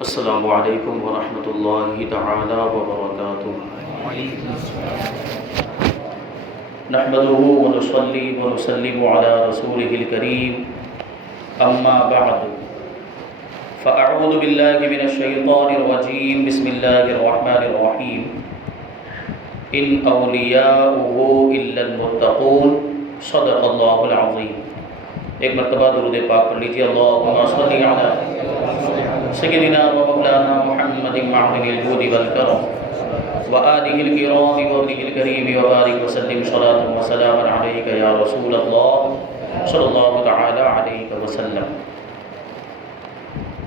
السلام علیکم ورحمۃ اللہ تعالی وبرکاتہ۔ نحمده ونصلي ونسلم على رسوله الكريم اما بعد فاعوذ باللہ من الشیطان الرجیم بسم اللہ الرحمن الرحیم ان اولیاؤه الا المتقون صدق اللہ العظیم۔ ایک مرتبہ درود پاک پڑھ لیجیے۔ اللہم صلی علی سیدنا و مولانا محمد معدن الجود والکرم وآلہ الکرام وابنہ الکریم وبارک وسلم صلاة و سلام علیک یا رسول اللہ صلی اللہ تعالی علیہ وسلم۔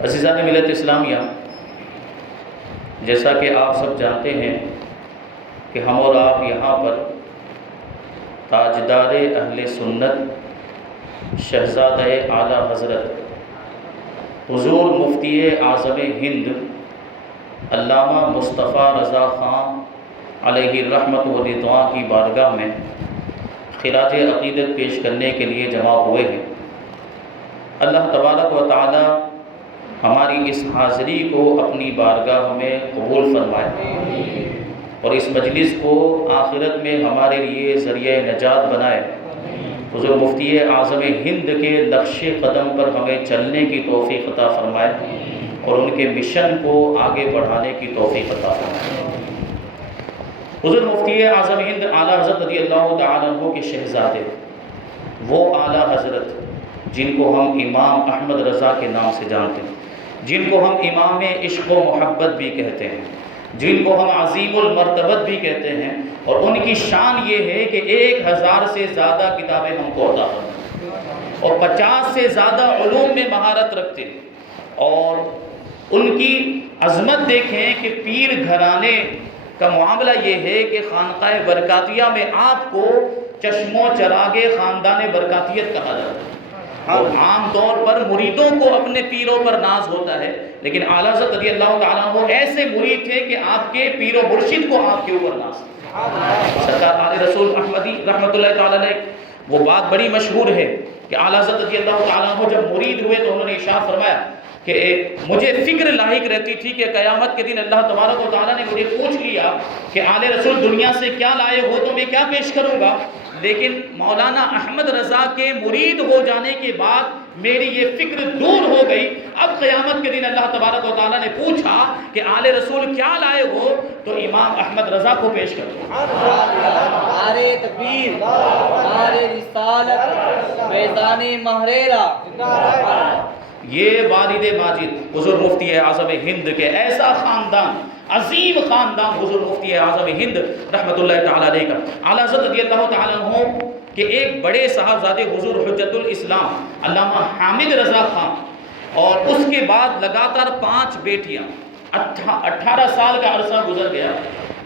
عزیزان ملت اسلامیہ، جیسا کہ آپ سب جانتے ہیں کہ ہم اور آپ یہاں پر تاجدار اہل سنت شہزادہ اعلیٰ حضرت حضور مفتی اعظم ہند علامہ مصطفیٰ رضا خان علیہ الرحمت و رضوان کی بارگاہ میں خراج عقیدت پیش کرنے کے لیے جمع ہوئے ہیں۔ اللہ تبارک و تعالی ہماری اس حاضری کو اپنی بارگاہ میں قبول فرمائے اور اس مجلس کو آخرت میں ہمارے لیے ذریعہ نجات بنائے۔ حضور مفتی اعظم ہند کے نقش قدم پر ہمیں چلنے کی توفیق عطا فرمائے اور ان کے مشن کو آگے بڑھانے کی توفیق عطا فرمائے۔ حضور مفتی اعظم ہند اعلیٰ حضرت رضی اللہ تعالیٰ عنہ کے شہزادے، وہ اعلیٰ حضرت جن کو ہم امام احمد رضا کے نام سے جانتے ہیں، جن کو ہم امام عشق و محبت بھی کہتے ہیں، جن کو ہم عظیم المرتبت بھی کہتے ہیں، اور ان کی شان یہ ہے کہ 1000 سے زیادہ کتابیں ہم کو عطا فرمائے اور 50 سے زیادہ علوم میں مہارت رکھتے ہیں۔ اور ان کی عظمت دیکھیں کہ پیر گھرانے کا معاملہ یہ ہے کہ خانقاہ برکاتیہ میں آپ کو چشم و چراغ خاندان برکاتیت کہا جاتا ہے۔ اور عام طور پر مریدوں کو اپنے پیروں پر ناز ہوتا ہے، لیکن اعلیٰ حضرت رضی اللہ تعالیٰ عنہ ایسے مرید تھے کہ آپ کے پیر و مرشد کو آپ کے اوپر ناز تھا۔ سرکار آل رسول احمدی رحمۃ اللہ تعالیٰ علیہ، وہ بات بڑی مشہور ہے کہ اعلیٰ حضرت رضی اللہ تعالیٰ عنہ جب مرید ہوئے تو انہوں نے ارشاد فرمایا کہ مجھے فکر لاحق رہتی تھی کہ قیامت کے دن اللہ تبارک و تعالیٰ نے مجھے پوچھ لیا کہ آل رسول دنیا سے کیا لائے ہو تو میں کیا پیش کروں گا، لیکن مولانا احمد رضا کے مرید ہو جانے کے بعد میری یہ فکر دور ہو گئی۔ اب قیامت کے دن اللہ تبارک و تعالیٰ نے پوچھا کہ آل رسول کیا لائے ہو تو امام احمد رضا کو پیش کرو۔ نعرہ تکبیر، نعرہ رسالت، فیضان مہریرا۔ یہ والد ماجد حضور مفتی اعظم ہند کے ایسا خاندان، عظیم خاندان حضور مفتی اعظم ہند رحمۃ اللہ تعالیٰ علیہ کا، اعلیٰ حضرت رضی اللہ تعالیٰ عنہ کہ ایک بڑے صاحبزادے حضور حجت الاسلام علامہ حامد رضا خان، اور اس کے بعد لگاتار 5 بیٹیاں، 18 سال کا عرصہ گزر گیا،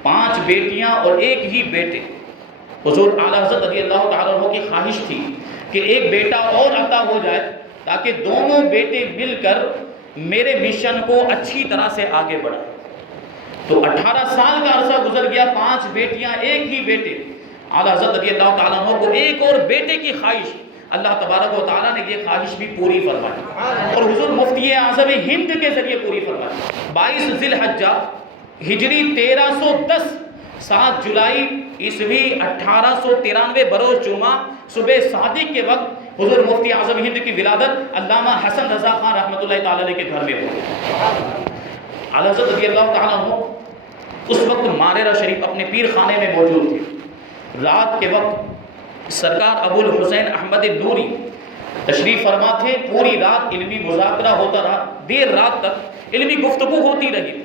5 بیٹیاں اور ایک ہی بیٹے۔ حضور اعلیٰ حضرت رضی اللہ تعالیٰ عنہ کی خواہش تھی کہ ایک بیٹا اور عطا ہو جائے تاکہ دونوں بیٹے مل کر میرے مشن کو اچھی طرح سے آگے بڑھائیں۔ تو 18 سال کا عرصہ گزر گیا، 5 بیٹیاں ایک ہی بیٹے۔ اعلیٰ حضرت رضی اللہ تعالیٰ عنہ کو ایک اور بیٹے کی خواہش، اللہ تبارک و تعالیٰ نے یہ خواہش بھی پوری فرمائی اور حضور مفتی اعظم ہند کے ذریعے پوری فرمائی۔ 22 ذی الحجہ ہجری 1310 7 جولائی عیسوی 1893 بروز جمعہ صبح صادق کے وقت حضور مفتی اعظم ہند کی ولادت علامہ حسن رضا خان رحمۃ اللہ تعالیٰ علیہ کے گھر میں ہوئی۔ اعلیٰ حضرت رضی اللہ تعالیٰ عنہ اس وقت ماریرہ شریف اپنے پیر خانے میں موجود تھے۔ رات کے وقت سرکار ابو الحسین احمد نوری تشریف فرما تھے۔ پوری رات علمی مذاکرہ ہوتا رہا، دیر رات تک علمی گفتگو ہوتی رہی۔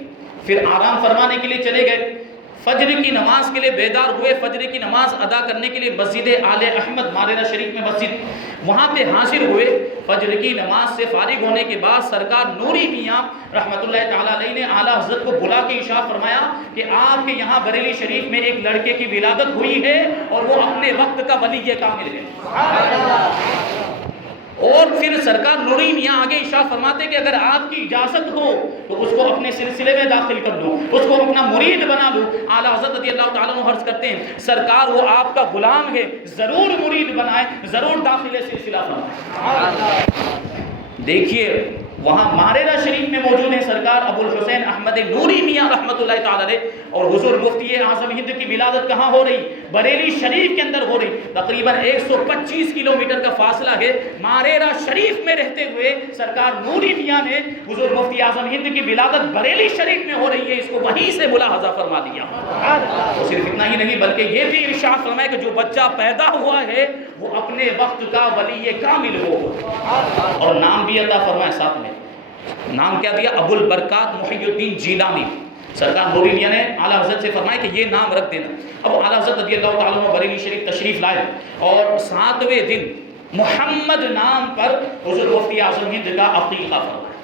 پھر آرام فرمانے کے لیے چلے گئے، فجر کی نماز کے لیے بیدار ہوئے، فجر کی نماز ادا کرنے کے لیے مسجد آل احمد ماریرہ شریف میں مسجد، وہاں پہ حاضر ہوئے۔ فجر کی نماز سے فارغ ہونے کے بعد سرکار نوری میاں رحمۃ اللہ تعالیٰ علیہ نے اعلیٰ حضرت کو بلا کے ارشاد فرمایا کہ آپ کے یہاں بریلی شریف میں ایک لڑکے کی ولادت ہوئی ہے اور وہ اپنے وقت کا ولی کامل ہے۔ اور پھر سرکار نوری میاں آگے ارشاد فرماتے کہ اگر آپ کی اجازت ہو تو اس کو اپنے سلسلے میں داخل کر لوں، اس کو اپنا مرید بنا لوں۔ اعلیٰ حضرت رضی اللہ تعالیٰ عنہ عرض کرتے ہیں سرکار وہ آپ کا غلام ہے، ضرور مرید بنائے، ضرور داخل سلسلہ فرمائے۔ دیکھیے وہاں ماریرہ شریف میں موجود ہیں سرکار ابو الحسین احمد نوری میاں رحمۃ اللہ تعالی علیہ اور حضور مفتی اعظم ہند کی ولادت کہاں ہو رہی؟ بریلی شریف کے اندر ہو رہی. تقریباً 125 کلومیٹر کا فاصلہ ہے. ماریرا شریف میں رہتے ہوئے سرکار نوری میاں نے حضور مفتی اعظم ہند کی ولادت بریلی شریف میں ہو رہی ہے، اس کو وہیں سے ملاحظہ فرما دیا. اور صرف اتنا ہی نہیں بلکہ یہ بھی ارشاد فرمایا کہ جو بچہ پیدا ہوا ہے وہ اپنے وقت کا ولی کامل ہو. اور نام بھی عطا فرمایا ساتھ میں. نام کیا دیا؟ ابو البرکات محی الدین جیلانی. سرکار نوری میاں نے اعلیٰ حضرت سے فرمایا کہ یہ نام رکھ دینا. اب اعلیٰ حضرت رضی اللہ تعالیٰ عنہ بریلی شریف تشریف لائے اور 7ویں دن محمد نام پر حضور مفتی اعظم ہند کا عقیقہ فرمایا.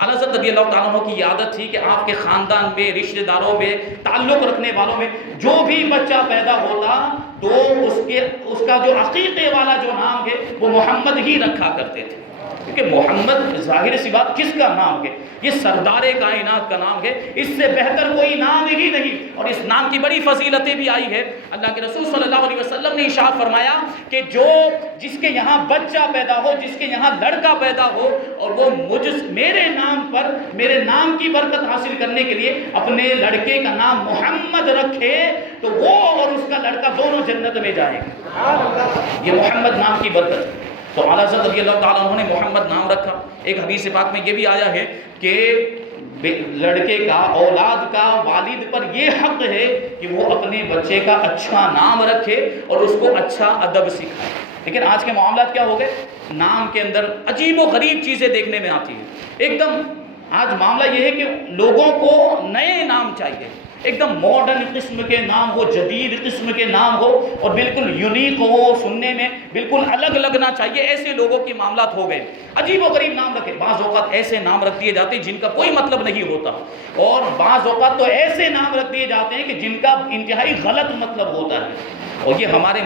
اعلیٰ حضرت رضی اللہ تعالیٰ عنہ کی یہ عادت تھی کہ آپ کے خاندان میں، رشتہ داروں میں، تعلق رکھنے والوں میں جو بھی بچہ پیدا ہوتا تو اس کا جو عقیقے والا جو نام ہے وہ محمد ہی رکھا کرتے تھے. کیونکہ محمد ظاہر سی بات کس کا نام ہے؟ یہ سردار کائنات کا نام ہے. اس سے بہتر کوئی نام ہی نہیں. اور اس نام کی بڑی فضیلتیں بھی آئی ہے. اللہ کے رسول صلی اللہ علیہ وسلم نے ارشاد فرمایا کہ جس کے یہاں بچہ پیدا ہو، جس کے یہاں لڑکا پیدا ہو اور وہ میرے نام پر، میرے نام کی برکت حاصل کرنے کے لیے اپنے لڑکے کا نام محمد رکھے تو وہ اور اس کا لڑکا دونوں جنت میں جائیں گے. یہ محمد نام کی برکت. تو اعلیٰ حضرت رضی اللہ تعالیٰ عنہ نے محمد نام رکھا. ایک حدیث پاک میں یہ بھی آیا ہے کہ لڑکے کا، اولاد کا والد پر یہ حق ہے کہ وہ اپنے بچے کا اچھا نام رکھے اور اس کو اچھا ادب سکھائے. لیکن آج کے معاملات کیا ہو گئے؟ نام کے اندر عجیب و غریب چیزیں دیکھنے میں آتی ہیں. ایک دم آج معاملہ یہ ہے کہ لوگوں کو نئے نام چاہیے، ایک دم ماڈرن قسم کے نام ہو، جدید قسم کے نام ہو اور بالکل یونیک ہو، سننے میں بالکل الگ لگنا چاہیے. ایسے لوگوں کے معاملات ہو گئے. عجیب و غریب نام رکھے. بعض اوقات ایسے نام رکھ دیے جاتے ہیں جن کا کوئی مطلب نہیں ہوتا، اور بعض اوقات تو ایسے نام رکھ دیے جاتے ہیں کہ جن کا انتہائی غلط مطلب ہوتا ہے. اور یہ ہمارے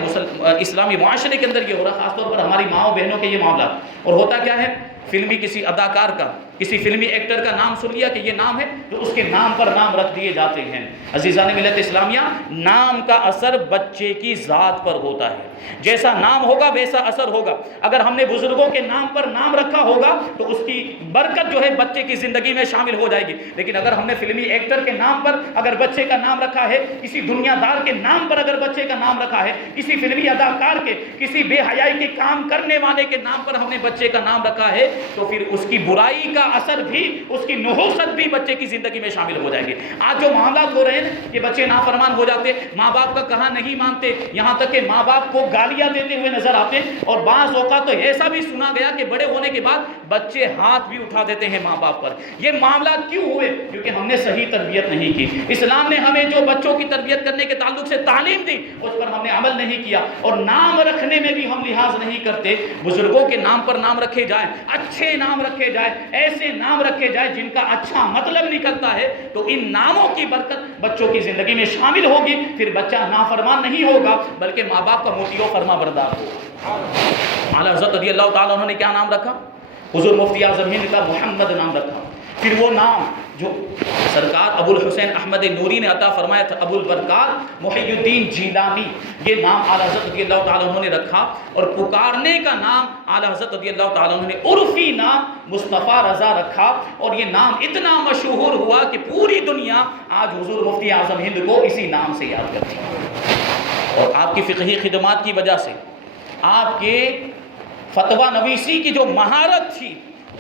اسلامی معاشرے کے اندر یہ ہو رہا، خاص طور پر ہماری ماؤں بہنوں کے یہ معاملات. اور ہوتا کیا ہے؟ فلمی کسی اداکار کا، کسی فلمی ایکٹر کا نام سن لیا کہ یہ نام ہے تو اس کے نام پر نام رکھ دیے جاتے ہیں. عزیزان ملت اسلامیہ، نام کا اثر بچے کی ذات پر ہوتا ہے. جیسا نام ہوگا ویسا اثر ہوگا. اگر ہم نے بزرگوں کے نام پر نام رکھا ہوگا تو اس کی برکت جو ہے بچے کی زندگی میں شامل ہو جائے گی. لیکن اگر ہم نے فلمی ایکٹر کے نام پر اگر بچے کا نام رکھا ہے، کسی دنیا دار کے نام پر اگر بچے کا نام رکھا ہے، کسی فلمی اداکار کے، کسی بے حیائی کے کام کرنے والے کے نام پر ہم نے بچے کا نام رکھا ہے تو پھر اس کی برائی کا اثر بھی، اس کی نحوست بھی بچے کی زندگی میں شامل ہو جائے گی. آج جو معاملات ہو رہے ہیں کہ بچے نافرمان ہو جاتے، ماں باپ کا کہا نہیں مانتے، یہاں تک کہ ماں باپ کو گالیاں دیتے ہوئے نظر آتے. اور بعض اوقات تو ایسا بھی سنا گیا کہ بڑے ہونے کے بعد بچے ہاتھ بھی اٹھا دیتے ہیں ماں باپ پر. یہ معاملات کیوں ہوئے؟ کیونکہ ہم نے صحیح تربیت نہیں کی. اسلام نے ہمیں جو بچوں کی تربیت کرنے کے تعلق سے تعلیم دی اس پر ہم نے عمل نہیں کیا. اور نام رکھنے میں بھی ہم لحاظ نہیں کرتے. بزرگوں کے نام پر نام رکھے جائیں، اچھے نام رکھے جائیں، ایسے نام رکھے جائیں جن کا اچھا مطلب نکلتا ہے تو ان ناموں کی برکت بچوں کی زندگی میں شامل ہوگی. پھر بچہ نافرمان نہیں ہوگا بلکہ ماں باپ کا موتی و فرما بردار ہوگا. اعلیٰ حضرت رضی اللہ تعالیٰ عنہ نے کیا نام رکھا؟ حضور مفتی اعظم ہند کا محمد نام رکھا. پھر وہ نام جو سرکار ابو الحسین احمد نوری نے عطا فرمایا تھا، ابو البرکات محی الدین جیلانی، یہ نام اعلیٰ حضرت رضی اللہ تعالیٰ عنہ نے رکھا. اور پکارنے کا نام اعلیٰ حضرت رضی اللہ تعالیٰ عنہ نے عرفی نام مصطفیٰ رضا رکھا. اور یہ نام اتنا مشہور ہوا کہ پوری دنیا آج حضور مفتی اعظم ہند کو اسی نام سے یاد کرتی ہے. اور آپ کی فقہی خدمات کی وجہ سے، آپ کے فتویٰ نویسی کی جو مہارت تھی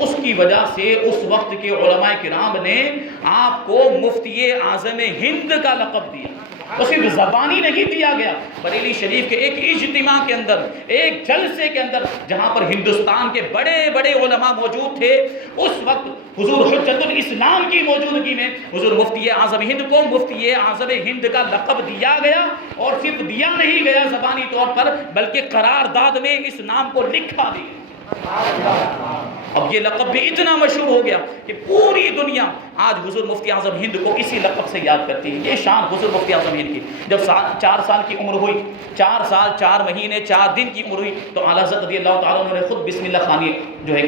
اس کی وجہ سے اس وقت کے علماء کرام نے آپ کو مفتی اعظم ہند کا لقب دیا. وہ صرف زبانی نہیں دیا گیا، بریلی شریف کے ایک اجتماع کے اندر، ایک جلسے کے اندر جہاں پر ہندوستان کے بڑے بڑے علماء موجود تھے، اس وقت حضور حجت الاسلام کی موجودگی میں حضور مفتی اعظم ہند کو مفتی اعظم ہند کا لقب دیا گیا. اور صرف دیا نہیں گیا زبانی طور پر بلکہ قرارداد میں اس نام کو لکھا بھی. اب یہ لقب بھی اتنا مشہور ہو گیا کہ پوری دنیا آج حضور مفتی اعظم ہند کو اسی لقب سے یاد کرتی ہے. یہ شان حضور مفتی اعظم ہند کی. جب 4 سال کی عمر ہوئی، 4 سال 4 مہینے 4 دن کی عمر ہوئی تو اعلیٰ حضرت رضی اللہ تعالیٰ عنہ نے خود بسم اللہ خوانی جو ہے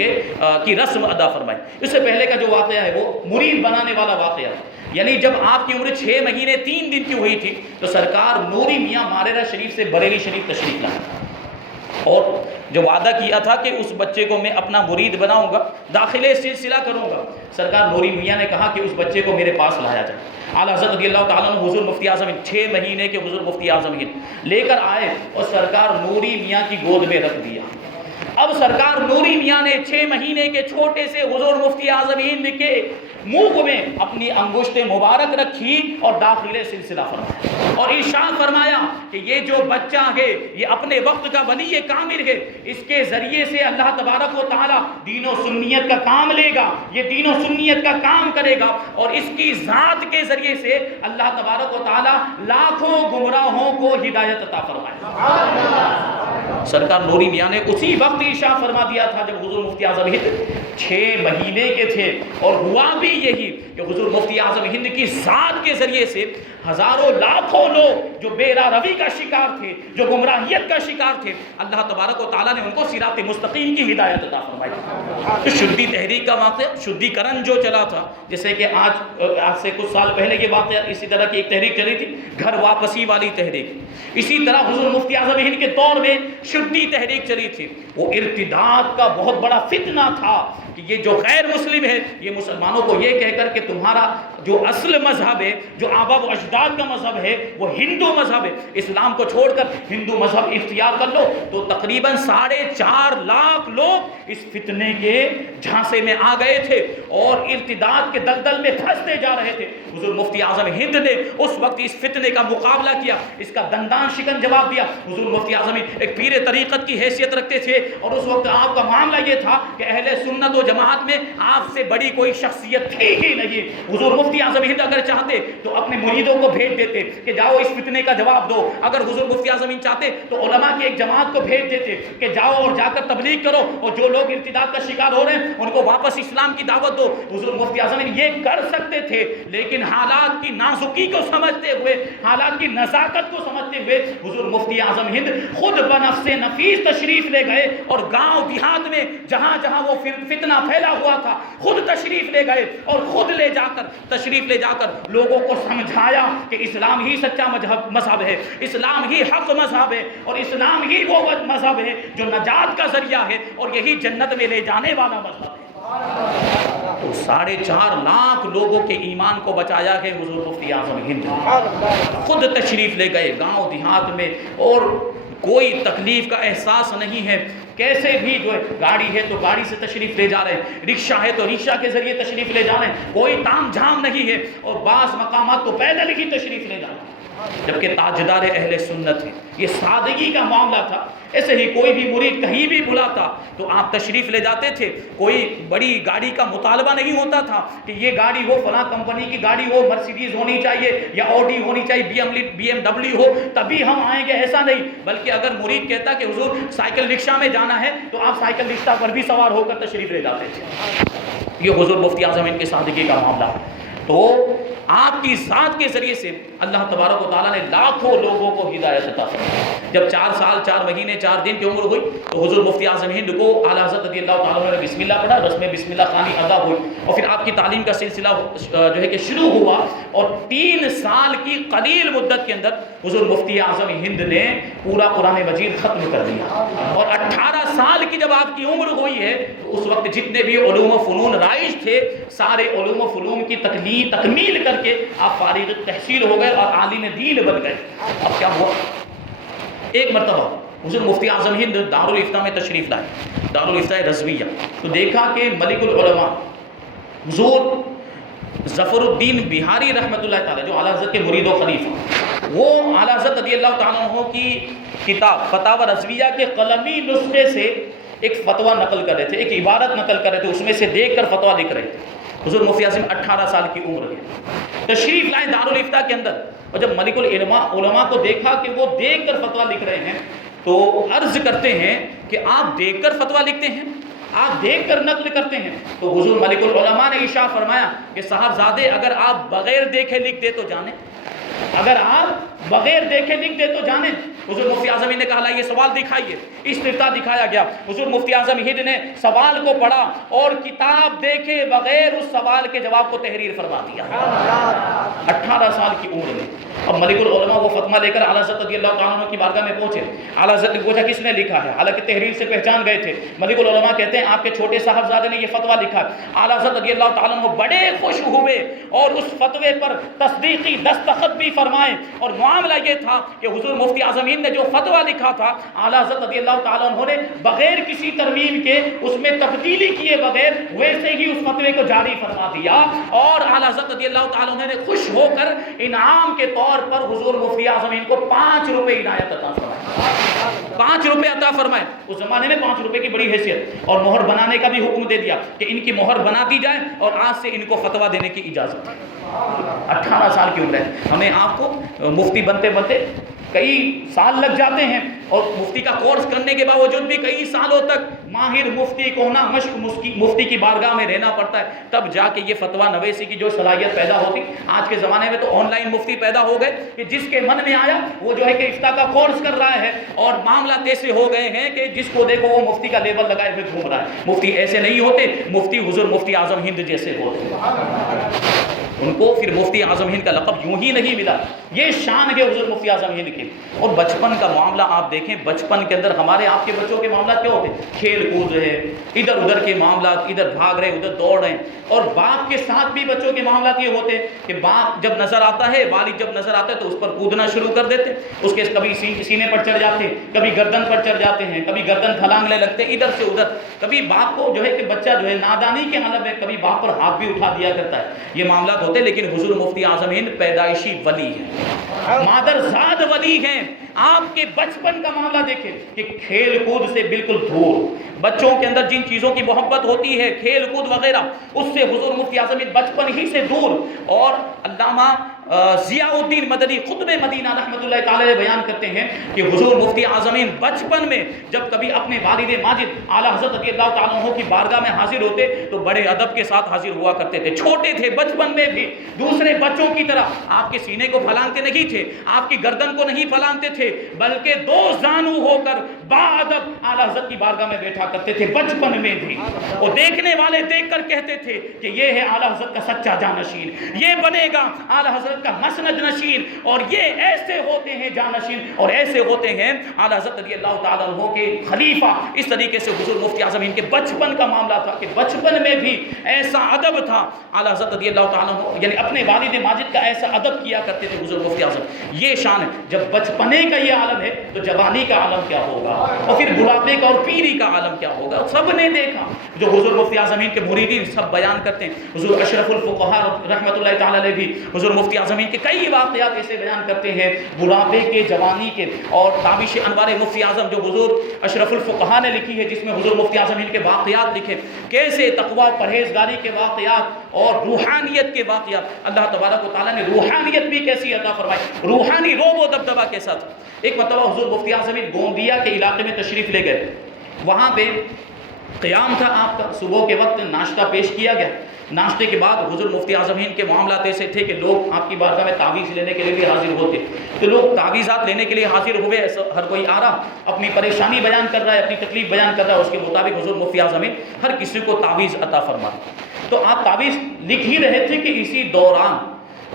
کہ رسم ادا فرمائی. اس سے پہلے کا جو واقعہ ہے وہ مرید بنانے والا واقعہ. یعنی جب آپ کی عمر 6 مہینے 3 دن کی ہوئی تھی تو سرکار نوری میاں ماریرا شریف سے بریلی شریف تشریف لایا. اور جو وعدہ کیا تھا کہ اس بچے کو میں اپنا مرید بناؤں گا، داخلے سلسلہ کروں گا، سرکار نوری میاں نے کہا کہ اس بچے کو میرے پاس لایا جائے۔ اعلیٰ حضرت رضی اللہ تعالیٰ عنہ حضور مفتی اعظم ہند 6 مہینے کے حضور مفتی اعظم ہند لے کر آئے اور سرکار نوری میاں کی گود میں رکھ دیا۔ اب سرکار نوری میاں نے 6 مہینے کے چھوٹے سے حضور مفتی اعظم ہند کے منہ میں اپنی انگشت مبارک رکھی اور داخل سلسلہ فرمایا اور ارشاد فرمایا کہ یہ جو بچہ ہے یہ اپنے وقت کا ولی کامل ہے، اس کے ذریعے سے اللہ تبارک و تعالی دین و سنیت کا کام لے گا، یہ دین و سنیت کا کام کرے گا، اور اس کی ذات کے ذریعے سے اللہ تبارک و تعالی لاکھوں گمراہوں کو ہدایت عطا فرمائے۔ سرکار نوری میاں نے اسی وقت ارشاد فرما دیا تھا جب حضور مفتی اعظم ہند 6 مہینے کے تھے، اور ہوا بھی یہی کہ حضور مفتی اعظم ہند کی ذات کے ذریعے سے ہزاروں لاکھوں لوگ جو بے راہ روی کا شکار تھے، جو گمراہیت کا شکار تھے، اللہ تبارک و تعالیٰ نے ان کو صراط مستقیم کی ہدایت عطا فرمائی۔ تو شدی تحریک کا واقعہ، شدی کرن جو چلا تھا، جیسے کہ آج سے کچھ سال پہلے یہ واقعہ، اسی طرح کی ایک تحریک چلی تھی گھر واپسی والی تحریک، اسی طرح حضور مفتی اعظم ہند کے دور میں شدی تحریک چلی تھی۔ وہ ارتداد کا بہت بڑا فتنہ تھا کہ یہ جو غیر مسلم ہے یہ مسلمانوں کو یہ کہہ کر کہ تمہارا جو اصل مذہب ہے، جو آبا و اجداد کا مذہب ہے وہ ہندو مذہب ہے، اسلام کو چھوڑ کر ہندو مذہب اختیار کر لو۔ تو تقریباً 4.5 لاکھ لوگ اس فتنے کے جھانسے میں آ گئے تھے اور ارتداد کے دلدل میں پھنستے جا رہے تھے۔ حضور مفتی اعظم ہند نے اس وقت اس فتنے کا مقابلہ کیا، اس کا دندان شکن جواب دیا۔ حضور مفتی اعظم ہند ایک پیر طریقت کی حیثیت رکھتے تھے، اور اس وقت آپ کا معاملہ یہ تھا کہ اہل سنت و جماعت میں آپ سے بڑی کوئی شخصیت تھی ہی نہیں۔ حضور مفتی اعظم ہند اگر چاہتے تو اپنے مریدوں کو بھیج دیتے کہ جاؤ اس فتنے کا جواب دو، اگر حضور مفتی اعظم ہند چاہتے تو علماء کی ایک جماعت کو بھیج دیتے کہ جاؤ اور جا کر تبلیغ کرو، اور جو لوگ ارتداد کا شکار ہو رہے ہیں ان کو واپس اسلام کی دعوت دو۔ حضور مفتی اعظم ہند یہ کر سکتے تھے، لیکن حالات کی نازکی کو سمجھتے ہوئے، حالات کی نزاکت کو سمجھتے ہوئے حضور مفتی اعظم ہند خود بنفس نفیس تشریف لے گئے، اور گاؤں دیہات میں جہاں جہاں وہ فتنہ پھیلا ہوا تھا خود تشریف لے گئے، اور خود تشریف لے جا کر لوگوں کو سمجھایا کہ اسلام ہی سچا مذہب ہے، اسلام ہی حق مذہب ہے، اور اسلام ہی وہ مذہب ہے جو نجات کا ذریعہ ہے، اور یہی جنت میں لے جانے والا مذہب ہے۔ تو 4.5 لاکھ لوگوں کے ایمان کو بچایا کہ حضور مفتی اعظم ہند خود تشریف لے گئے گاؤں دیہات میں، اور کوئی تکلیف کا احساس نہیں ہے، کیسے بھی جو ہے گاڑی ہے تو گاڑی سے تشریف لے جا رہے ہیں، رکشہ ہے تو رکشہ کے ذریعے تشریف لے جا رہے ہیں، کوئی تام جھام نہیں ہے، اور بعض مقامات تو پیدل ہی تشریف لے جا رہے ہیں، جبکہ تاجدار اہل سنت ہے۔ یہ سادگی کا معاملہ تھا۔ ایسے ہی کوئی بھی مرید کہیں بھی بلاتا تو آپ تشریف لے جاتے تھے، کوئی بڑی گاڑی کا مطالبہ نہیں ہوتا تھا کہ یہ گاڑی ہو فلاں کمپنی کی گاڑی ہو، مرسیڈیز ہونی چاہیے یا اوڈی ہونی چاہیے، بی ایم ڈبلیو ہو تبھی ہم آئیں گے، ایسا نہیں۔ بلکہ اگر مرید کہتا کہ حضور سائیکل رکشہ میں جانا ہے تو آپ سائیکل رکشہ پر بھی سوار ہو کر تشریف لے جاتے تھے۔ یہ حضور مفتی اعظم ہند کے سادگی کا معاملہ ہے۔ تو آپ کی ذات کے ذریعے سے اللہ تبارک و تعالیٰ نے لاکھوں لوگوں کو ہدایت عطا فرمائی۔ جب 4 سال 4 مہینے 4 دن کی عمر ہوئی تو حضور مفتی اعظم ہند کو اعلیٰ حضرت رضی اللہ تعالیٰ عنہ نے بسم اللہ پڑھا، رسم بسم اللہ خوانی ادا ہوئی، اور پھر آپ کی تعلیم کا سلسلہ جو ہے کہ شروع ہوا، اور 3 سال کی قلیل مدت کے اندر حضور مفتی اعظم ہند نے پورا قرآن مجید ختم کر دیا، اور 18 سال کی جب آپ کی عمر ہوئی ہے تو اس وقت جتنے بھی علوم و فنون رائج تھے سارے علوم و فنون کی تکمیل کر کے آپ فارغ تحصیل ہو گئے اور عالم دین بن گئے۔ اب کیا ہوا؟ ایک مرتبہ حضور مفتی اعظم ہند دارالفتہ میں تشریف لائے، دارالفتہ رضویہ، تو دیکھا کہ ملک العلماء حضور ظفر الدین بہاری رحمۃ اللہ تعالی جو اعلیٰ حضرت کے مرید و خلیفہ، وہ اعلیٰ حضرت رضی اللہ تعالیٰ عنہ کی کتاب فتاوی رضویہ کے قلمی نسخے سے ایک فتویٰ نقل کر رہے تھے، ایک عبارت نقل کر رہے تھے، اس میں سے دیکھ کر فتویٰ لکھ رہے تھے۔ حضور مفتی اعظم 18 سال کی عمر ہے، تشریف لائے دارالفتہ کے اندر، اور جب ملک العلماء کو دیکھا کہ وہ دیکھ کر فتویٰ لکھ رہے ہیں تو عرض کرتے ہیں کہ آپ دیکھ کر فتویٰ لکھتے ہیں، آپ دیکھ کر نقل کرتے ہیں؟ تو حضور ملک العلماء نے ارشاد فرمایا کہ صاحبزادے اگر آپ بغیر دیکھے لکھ دے تو جانیں، اگر آپ بغیر دیکھے لکھ دے تو جانیں حضور مفتی اعظم ہند نے کہا یہ سوال دکھائیے، استفتاء دکھایا گیا، حضور مفتی اعظم ہند نے سوال کو پڑھا اور کتاب دیکھے بغیر اس سوال کے جواب کو تحریر فرما دیا 18 سال کی عمر میں۔ اب ملک العلماء وہ فتویٰ لے کر اعلیٰ حضرت رضی اللہ تعالیٰ عنہ کی بارگاہ میں پہنچے۔ اعلیٰ حضرت نے پوچھا کس نے لکھا ہے، حالانکہ تحریر سے پہچان گئے تھے۔ ملک العلماء کہتے ہیں آپ کے چھوٹے صاحبزادے نے یہ فتویٰ لکھا۔ اعلیٰ حضرت رضی اللہ تعالیٰ عنہ بڑے خوش ہوئے اور اس فتوے پر تصدیقی دستخط بھی فرمائے، اور معاملہ یہ تھا کہ حضور مفتی اعظم ہند نے جو فتویٰ لکھا تھا اعلیٰ حضرت رضی اللہ تعالیٰ عنہ نے بغیر کسی ترمیم کے، اس میں تبدیلی کیے بغیر ویسے ہی اس فتوے کو جاری فرما دیا، اور اعلیٰ حضرت رضی اللہ تعالیٰ عنہ نے خوش ہو کر انعام کے طور پر حضور مفتی اعظم ہند کو 5 روپے عنایت عطا فرمائے۔ 5 روپے عطا فرمائے، اس زمانے میں 5 روپے کی بڑی حیثیت، اور مہر بنانے کا بھی حکم دے دیا کہ ان کی مہر بنا دی جائے اور آج سے ان کو فتویٰ دینے کی اجازت۔ 18 سال کی عمر ہے، ہمیں آپ کو مفتی بنتے بنتے کئی سال لگ جاتے ہیں، اور مفتی کا کورس کرنے کے باوجود بھی کئی سالوں تک ماہر مفتی کو ہونا، مشق مفتی کی بارگاہ میں رہنا پڑتا ہے، تب جا کے یہ فتویٰ نویسی کی جو صلاحیت پیدا ہوتی۔ آج کے زمانے میں تو آن لائن مفتی پیدا ہو گئے کہ جس کے من میں آیا وہ جو ہے کہ افتاء کا کورس کر رہا ہے، اور معاملات ایسے ہو گئے ہیں کہ جس کو دیکھو وہ مفتی کا لیبل لگائے ہوئے گھوم رہا ہے۔ مفتی ایسے نہیں ہوتے، مفتی حضور مفتی اعظم ہند جیسے ہوتے، ان کو پھر مفتی اعظم ہند کا لقب یوں ہی نہیں ملا، یہ شان ہے حضور مفتی اعظم ہند کی۔ اور بچپن کا معاملہ آپ دیکھیں، بچپن کے اندر ہمارے آپ کے بچوں کے معاملات کیا ہوتے ہیں؟ کھیل کود ہے، ادھر ادھر کے معاملات، ادھر بھاگ رہے ادھر دوڑ رہے ہیں، اور باپ کے ساتھ بھی بچوں کے معاملات یہ ہوتے ہیں کہ باپ جب نظر آتا ہے، والد جب نظر آتا ہے تو اس پر کودنا شروع کر دیتے، اس کے کبھی سینے پر چڑھ جاتے ہیں، کبھی گردن پر چڑھ جاتے ہیں، کبھی گردن پھلانگنے لگتے ہیں ادھر سے ادھر، کبھی باپ کو جو ہے کہ بچہ جو ہے نادانی کے حالت میں کبھی باپ پر ہاتھ بھی اٹھا دیا کرتا ہے، یہ معاملات ہوتے ہیں۔ لیکن حضور مفتی اعظم ہند پیدائشی ولی ہیں، مادر زاد ولی ہیں۔ آپ کے بچپن کا معاملہ دیکھیں کہ کھیل کود سے بالکل دور، بچوں کے اندر جن چیزوں کی محبت ہوتی ہے، کھیل کود وغیرہ، اس سے حضور مفتی اعظم ہند بچپن ہی سے دور۔ اور علامہ ضیاء الدین مدنی خطبہ مدینہ رحمۃ اللہ تعالی علیہ بیان کرتے ہیں کہ حضور مفتی اعظم ہند بچپن میں جب کبھی اپنے والد ماجد اعلیٰ حضرت رضی اللہ تعالیٰ عنہ کی بارگاہ میں حاضر ہوتے تو بڑے ادب کے ساتھ حاضر ہوا کرتے تھے، چھوٹے تھے بچپن میں بھی، دوسرے بچوں کی طرح آپ کے سینے کو پھلانگتے نہیں تھے، آپ کی گردن کو نہیں پھلانگتے تھے، بلکہ 2 زانو ہو کر باادب اعلیٰ حضرت کی بارگاہ میں بیٹھا کرتے تھے بچپن میں بھی، اور دیکھنے والے دیکھ کر کہتے تھے کہ یہ ہے اعلیٰ حضرت کا سچا جانشین، یہ بنے گا اعلیٰ حضرت کا مسند نشین، اور یہ ایسے ہوتے ہیں جانشین، اور ایسے ہوتے ہیں اعلیٰ حضرت رضی اللہ تعالیٰ عنہ کے خلیفہ۔ اس طریقے سے حضور مفتی اعظم ہند کے بچپن کا معاملہ تھا کہ بچپن میں بھی ایسا ادب تھا، اعلیٰ حضرت رضی اللہ تعالیٰ عنہ یعنی اپنے والد ماجد کا ایسا ادب کیا کرتے تھے حضور مفتی اعظم۔ یہ شان ہے، جب بچپنے کا یہ عالم ہے تو جوانی کا عالم کیا ہوگا، اور پھر بڑھاپے کا اور پیری کا عالم کیا ہوگا، سب نے دیکھا۔ جو حضور مفتی اعظم ہند کے مریدین سب بیان کرتے ہیں، حضور اشرف الفقہاء رحمۃ اللہ تعالی علیہ بھی حضور مفتی اعظم ہند کے کئی واقعات ایسے بیان کرتے ہیں، بڑھاپے کے، جوانی کے، اور تابش انوار مفتی اعظم جو حضور اشرف الفقہاء نے لکھی ہے، جس میں حضور مفتی اعظم ہند کے واقعات لکھے، کیسے تقوی پرہیزگاری کے واقعات اور روحانیت کے واقعات، اللہ تبارک و تعالیٰ نے روحانیت بھی کیسی عطا فرمائی، روحانی روب و دبدبہ کے ساتھ۔ ایک مرتبہ حضور مفتی اعظم ہند گوندیا کے علاقے میں تشریف لے گئے، وہاں پہ قیام تھا آپ کا، صبح کے وقت ناشتہ پیش کیا گیا، ناشتے کے بعد حضور مفتی اعظم ہند کے معاملات ایسے تھے کہ لوگ آپ کی بارگاہ میں تعویذ لینے کے لیے بھی حاضر ہوتے، تو لوگ تعویذات لینے کے لیے حاضر ہوئے، ہر کوئی آ رہا اپنی پریشانی بیان کر رہا ہے، اپنی تکلیف بیان کر رہا ہے، اس کے مطابق حضور مفتی اعظم ہند ہر کسی کو تعویذ عطا فرما۔ تو آپ تعویذ لکھ ہی رہے تھے کہ اسی دوران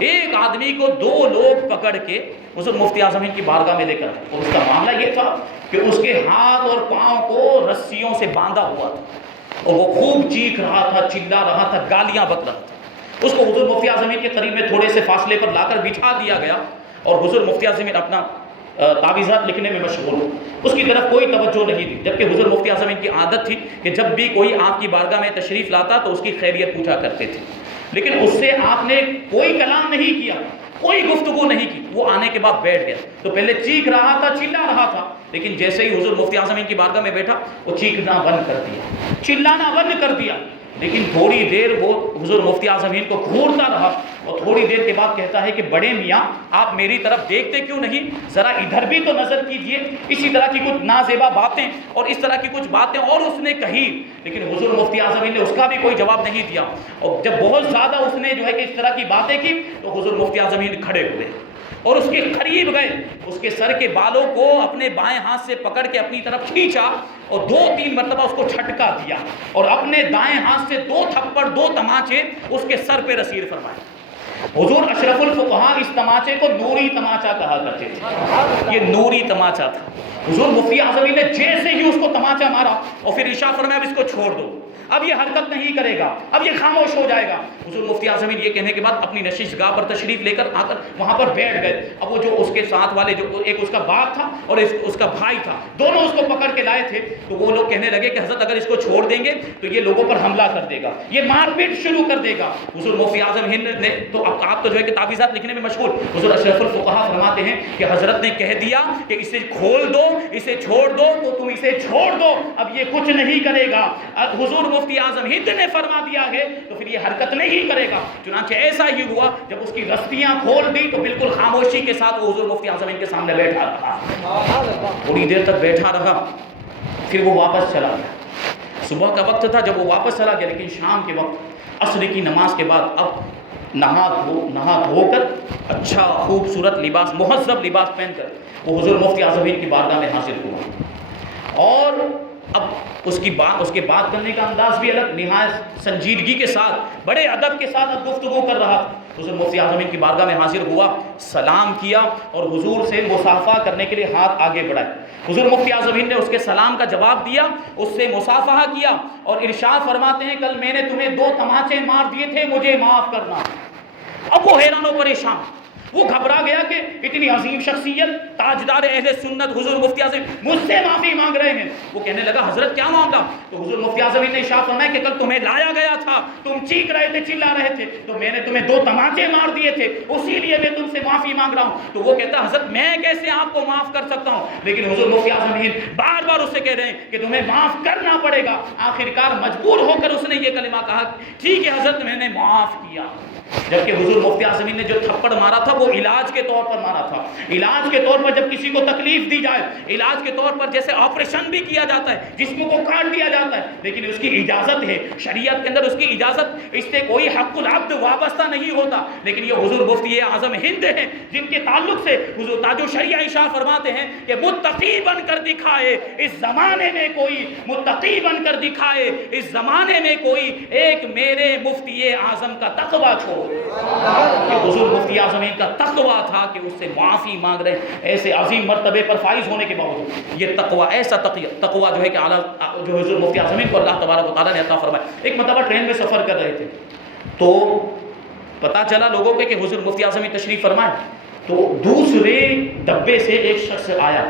ایک آدمی کو 2 لوگ پکڑ کے حضور مفتی اعظم ہند کی بارگاہ میں لے کر، اور اس کا معاملہ یہ تھا کہ اس کے ہاتھ اور پاؤں کو رسیوں سے باندھا ہوا تھا، اور وہ خوب چیخ رہا تھا، چلا رہا تھا، گالیاں بک رہا تھا۔ اس کو حضور مفتی اعظم ہند کے قریب میں تھوڑے سے فاصلے پر لا کر بٹھا دیا گیا، اور حضور مفتی اعظم ہند اپنا تعویذات لکھنے میں مشغول ہو، اس کی طرف کوئی توجہ نہیں دی، جبکہ حضور مفتی اعظم ہند کی عادت تھی کہ جب بھی کوئی آپ کی بارگاہ میں تشریف لاتا تو اس کی خیریت پوچھا کرتے تھے، لیکن اس سے آپ نے کوئی کلام نہیں کیا، کوئی گفتگو نہیں کی۔ وہ آنے کے بعد بیٹھ گیا، تو پہلے چیخ رہا تھا، چلا رہا تھا، لیکن جیسے ہی حضور مفتی اعظم ہند کی بارگاہ میں بیٹھا وہ چیخنا بند کر دیا، چلانا بند کر دیا، لیکن تھوڑی دیر وہ حضور مفتی اعظم ہند کو گھورتا رہا، اور تھوڑی دیر کے بعد کہتا ہے کہ بڑے میاں آپ میری طرف دیکھتے کیوں نہیں، ذرا ادھر بھی تو نظر کیجئے۔ اسی طرح کی کچھ نازیبا باتیں اور اس طرح کی کچھ باتیں اور اس نے کہی، لیکن حضور مفتی اعظم ہند نے اس کا بھی کوئی جواب نہیں دیا، اور جب بہت زیادہ اس نے جو ہے کہ اس طرح کی باتیں کی تو حضور مفتی اعظم ہند کھڑے ہوئے، اور اس کے قریب گئے، اس کے سر کے بالوں کو اپنے بائیں ہاتھ سے پکڑ کے اپنی طرف کھینچا اور 2-3 مرتبہ اس کو جھٹکا دیا اور اپنے دائیں ہاتھ سے 2 تھپڑ 2 تماچے اس کے سر پہ رسید فرمائے۔ حضور اشرف الفقہاء اس تماچے کو نوری تماچا کہا کرتے تھے، یہ نوری تماچا تھا۔ حضور مفتی اعظم نے جیسے ہی اس کو تماچا مارا اور پھر ارشاد فرمایا اب اس کو چھوڑ دو، اب یہ حرکت نہیں کرے گا، اب یہ خاموش ہو جائے گا۔ حضور مفتی اعظم یہ کہنے کے بعد اپنی نشست گاہ پر تشریف لے کر آ کر وہاں پر بیٹھ گئے۔ اب وہ جو اس کے ساتھ والے، جو ایک اس کا باپ تھا اور اس کا بھائی تھا، دونوں اس کو پکڑ کے لائے تھے، تو وہ لوگ کہنے لگے کہ حضرت اگر اس کو چھوڑ دیں گے تو یہ لوگوں پر حملہ کر دے گا، یہ مار پیٹ شروع کر دے گا۔ حضور مفتی اعظم ہند نے تو آپ تو جو ہے کہ تعویذات لکھنے میں مشہور، حضور اشرف الفقہاء فرماتے ہیں کہ حضرت نے کہہ دیا کہ اسے کھول دو، اسے چھوڑ دو، تو تم اسے چھوڑ دو، اب یہ کچھ نہیں کرے گا۔ حضور مفتی اعظم ہند نے فرما دیا ہے تو پھر یہ حرکت نہیں کرے گا۔ چنانچہ ایسا ہی ہوا، جب اس کی رستیاں کھول دی تو بالکل خاموشی کے ساتھ وہ حضور مفتی اعظم ہند کے سامنے بیٹھا رہا، تھوڑی دیر تک بیٹھا رہا، پھر وہ واپس چلا گیا۔ صبح کا وقت تھا جب وہ واپس چلا گیا، لیکن شام کے وقت عصر کی نماز کے بعد اب نہا دھو کر اچھا خوبصورت لباس، مہذب لباس پہن کر وہ حضور مفتی اعظم ہند کی بارگاہ میں حاضر ہوا، اور اب اس کے بات کرنے کا انداز بھی الگ، نہایت سنجیدگی کے ساتھ، بڑے ادب کے ساتھ اب گفتگو کر رہا تھا۔ حضور مفتی اعظم ہند کی بارگاہ میں حاضر ہوا، سلام کیا اور حضور سے مصافحہ کرنے کے لیے ہاتھ آگے بڑھائے۔ حضور مفتی اعظم ہند نے اس کے سلام کا جواب دیا، اس سے مصافحہ کیا اور ارشاد فرماتے ہیں کل میں نے تمہیں 2 تماچے مار دیے تھے، مجھے معاف کرنا۔ اب وہ حیران و پریشان، وہ گھبرا گیا کہ اتنی عظیم شخصیت، تاجدار اہل سنت حضور مفتی اعظم مجھ سے معافی مانگ رہے ہیں۔ وہ کہنے لگا حضرت کیا معاملہ؟ تو حضور مفتی اعظم نے ارشاد فرمایا کہ کل تمہیں لایا گیا تھا، تم چیخ رہے تھے، چلا رہے تھے، تو میں نے تمہیں 2 تماچے مار دیے تھے، اسی لیے میں تم سے معافی مانگ رہا ہوں۔ تو وہ کہتا حضرت میں کیسے آپ کو معاف کر سکتا ہوں؟ لیکن حضور مفتی اعظم بار بار اسے کہہ رہے ہیں کہ تمہیں معاف کرنا پڑے گا۔ آخرکار مجبور ہو کر اس نے یہ کلمہ کہا، ٹھیک ہے حضرت میں نے معاف کیا۔ جبکہ حضور مفتی اعظم نے جو تھپڑ مارا تھا وہ علاج کے طور پر مارا تھا۔ علاج کے طور پر جب کسی کو تکلیف دی جائے، علاج کے طور پر جیسے آپریشن بھی کیا جاتا ہے، جسم کو کاٹ دیا جاتا ہے، لیکن اس کی اجازت ہے، شریعت کے اندر اس کی اجازت، اس سے کوئی حق العبد وابستہ نہیں ہوتا۔ لیکن یہ حضور مفتی اعظم ہند ہیں جن کے تعلق سے حضور تاج الشریعہ ارشاد فرماتے ہیں کہ متقی بن کر دکھائے اس زمانے میں کوئی، متقی بن کر دکھائے اس زمانے میں کوئی، ایک میرے مفتی اعظم کا تقویٰ چھوڑ۔ کہ حضور مفتی اعظم کا تقویٰ تھا کہ اس سے معافی مانگ رہے ہیں، ایسے عظیم مرتبے پر فائز ہونے کے باوجود۔ یہ تقویٰ، ایسا تقویٰ جو ہے کہ جو حضور مفتی اعظم کو اللہ تبارک و تعالیٰ نے عطا فرمایا۔ ایک مرتبہ ٹرین میں سفر کر رہے تھے تو پتہ چلا لوگوں کے کہ حضور مفتی اعظم تشریف فرمائے، تو دوسرے ڈبے سے ایک شخص آیا